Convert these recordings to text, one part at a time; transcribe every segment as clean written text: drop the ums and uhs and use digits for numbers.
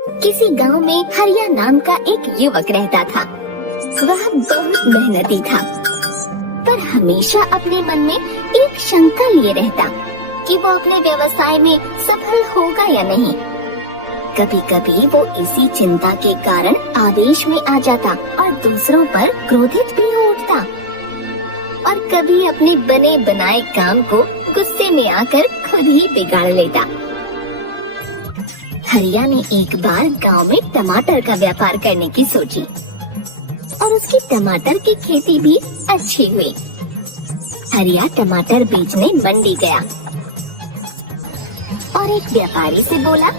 किसी गांव में हरिया नाम का एक युवक रहता था। वह बहुत मेहनती था, पर हमेशा अपने मन में एक शंका लिए रहता कि वो अपने व्यवसाय में सफल होगा या नहीं। कभी कभी वो इसी चिंता के कारण आवेश में आ जाता और दूसरों पर क्रोधित भी हो उठता, और कभी अपने बने बनाए काम को गुस्से में आकर खुद ही बिगाड़ लेता। हरिया ने एक बार गांव में टमाटर का व्यापार करने की सोची और उसकी टमाटर की खेती भी अच्छी हुई। हरिया टमाटर बेचने मंडी गया और एक व्यापारी से बोला,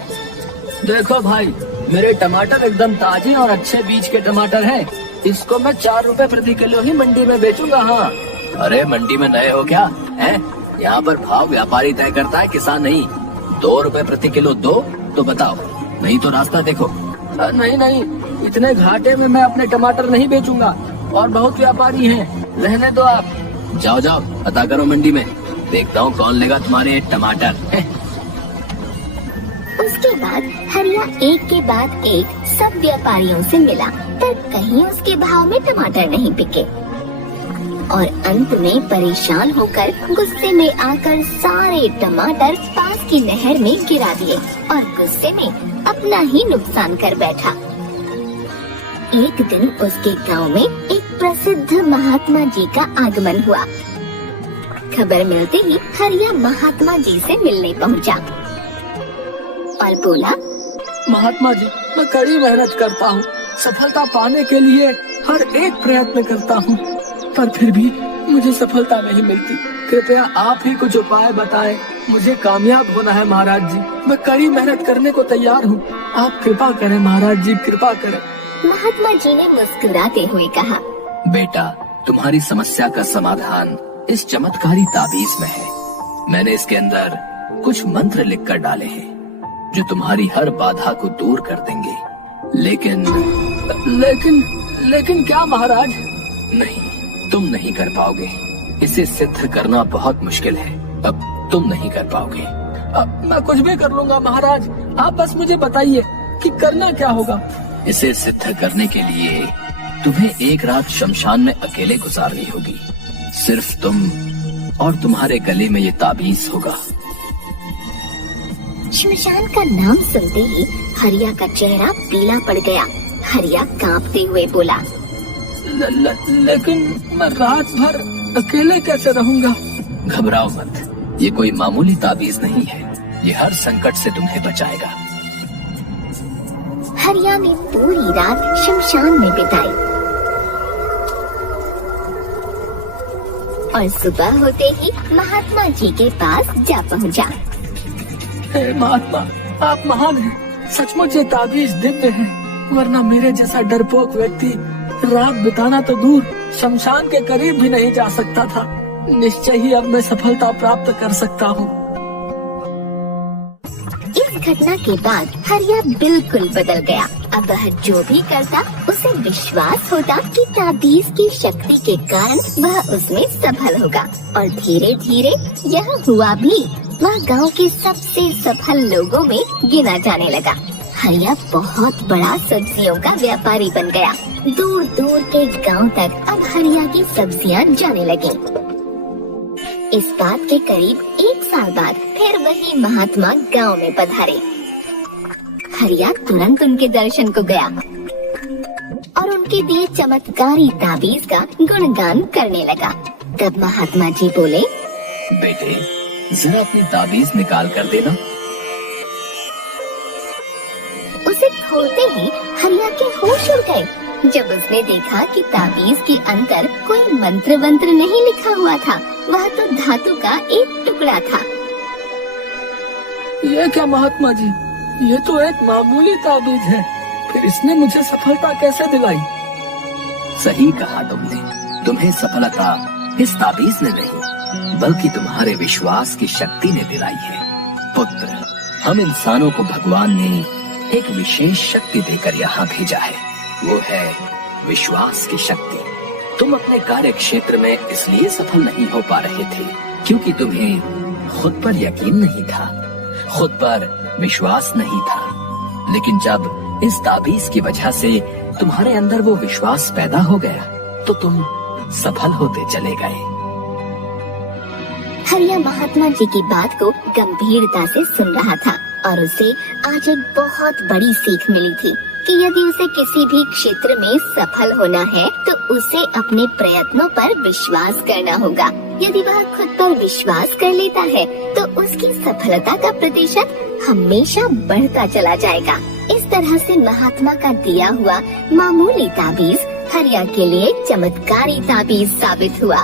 देखो भाई, मेरे टमाटर एकदम ताजे और अच्छे बीज के टमाटर हैं। इसको मैं 4 रुपए प्रति किलो ही मंडी में बेचूंगा। हाँ। अरे मंडी में नए हो क्या? हैं? यहाँ पर भाव व्यापारी तय करता है, किसान नहीं। 2 रुपए प्रति किलो दो तो बताओ, नहीं तो रास्ता देखो। नहीं नहीं, इतने घाटे में मैं अपने टमाटर नहीं बेचूंगा, और बहुत व्यापारी हैं। रहने दो आप। जाओ जाओ, पता करो मंडी में, देखता हूँ कौन लेगा तुम्हारे टमाटर। उसके बाद हरिया एक के बाद एक सब व्यापारियों से मिला, पर कहीं उसके भाव में टमाटर नहीं बिके, और अंत में परेशान होकर गुस्से में आकर सारे टमाटर पास की नहर में गिरा दिए और गुस्से में अपना ही नुकसान कर बैठा। एक दिन उसके गांव में एक प्रसिद्ध महात्मा जी का आगमन हुआ। खबर मिलते ही हरिया महात्मा जी से मिलने पहुंचा और बोला, महात्मा जी, मैं कड़ी मेहनत करता हूँ, सफलता पाने के लिए हर एक प्रयत्न करता हूँ, पर फिर भी मुझे सफलता नहीं मिलती। कृपया आप ही कुछ उपाय बताएं, मुझे कामयाब होना है महाराज जी। मैं कड़ी मेहनत करने को तैयार हूँ, आप कृपा करें महाराज जी, कृपा करें। महात्मा जी ने मुस्कुराते हुए कहा, बेटा, तुम्हारी समस्या का समाधान इस चमत्कारी ताबीज में है। मैंने इसके अंदर कुछ मंत्र लिख कर डाले हैं जो तुम्हारी हर बाधा को दूर कर देंगे। लेकिन लेकिन लेकिन क्या महाराज? नहीं, तुम नहीं कर पाओगे। इसे सिद्ध करना बहुत मुश्किल है। अब तुम नहीं कर पाओगे। अब मैं कुछ भी कर लूंगा महाराज, आप बस मुझे बताइए कि करना क्या होगा। इसे सिद्ध करने के लिए तुम्हें एक रात शमशान में अकेले गुजारनी होगी। सिर्फ तुम और तुम्हारे गले में ये ताबीज होगा। शमशान का नाम सुनते ही हरिया का चेहरा पीला पड़ गया। हरिया कांपते हुए बोला, लेकिन मैं रात भर अकेले कैसे रहूंगा? घबराओ मत, ये कोई मामूली ताबीज नहीं है। ये हर संकट से तुम्हें बचाएगा। हरिया ने पूरी रात शमशान में बिताई और सुबह होते ही महात्मा जी के पास जा पहुंचा। हे महात्मा, आप महान हैं। सचमुच ये ताबीज दिव्य है, वरना मेरे जैसा डरपोक व्यक्ति रात बिताना तो दूर, शमशान के करीब भी नहीं जा सकता था। निश्चय ही अब मैं सफलता प्राप्त कर सकता हूँ। इस घटना के बाद हरिया बिल्कुल बदल गया। अब वह जो भी करता उसे विश्वास होता कि ताबीज की शक्ति के कारण वह उसमें सफल होगा, और धीरे धीरे यह हुआ भी। वह गांव के सबसे सफल लोगों में गिना जाने लगा। हरिया बहुत बड़ा सब्जियों का व्यापारी बन गया। दूर दूर के गांव तक अब हरिया की सब्जियां जाने लगी। इस बात के करीब 1 साल बाद फिर वही महात्मा गांव में पधारे। हरिया तुरंत उनके दर्शन को गया और उनके दिए चमत्कारी ताबीज का गुणगान करने लगा। तब महात्मा जी बोले, बेटे, जरा अपनी ताबीज निकाल कर देना। उसे खोलते ही हरिया के होश उड़ गए जब उसने देखा कि ताबीज के अंदर कोई मंत्र वंत्र नहीं लिखा हुआ था, वह तो धातु का एक टुकड़ा था। ये क्या महात्मा जी, ये तो एक मामूली ताबीज है, फिर इसने मुझे सफलता कैसे दिलाई? सही कहा तुमने, तुम्हें सफलता इस ताबीज ने नहीं बल्कि तुम्हारे विश्वास की शक्ति ने दिलाई है। पुत्र, हम इंसानों को भगवान ने एक विशेष शक्ति देकर यहाँ भेजा है, वो है विश्वास की शक्ति। तुम अपने कार्य क्षेत्र में इसलिए सफल नहीं हो पा रहे थे क्योंकि तुम्हें खुद पर यकीन नहीं था, खुद पर विश्वास नहीं था। लेकिन जब इस ताबीज की वजह से तुम्हारे अंदर वो विश्वास पैदा हो गया तो तुम सफल होते चले गए। हरिया महात्मा जी की बात को गंभीरता से सुन रहा था और उसे आज एक बहुत बड़ी सीख मिली थी कि यदि उसे किसी भी क्षेत्र में सफल होना है तो उसे अपने प्रयत्नों पर विश्वास करना होगा। यदि वह खुद पर विश्वास कर लेता है तो उसकी सफलता का प्रतिशत हमेशा बढ़ता चला जाएगा। इस तरह से महात्मा का दिया हुआ मामूली ताबीज हरिया के लिए चमत्कारी ताबीज साबित हुआ।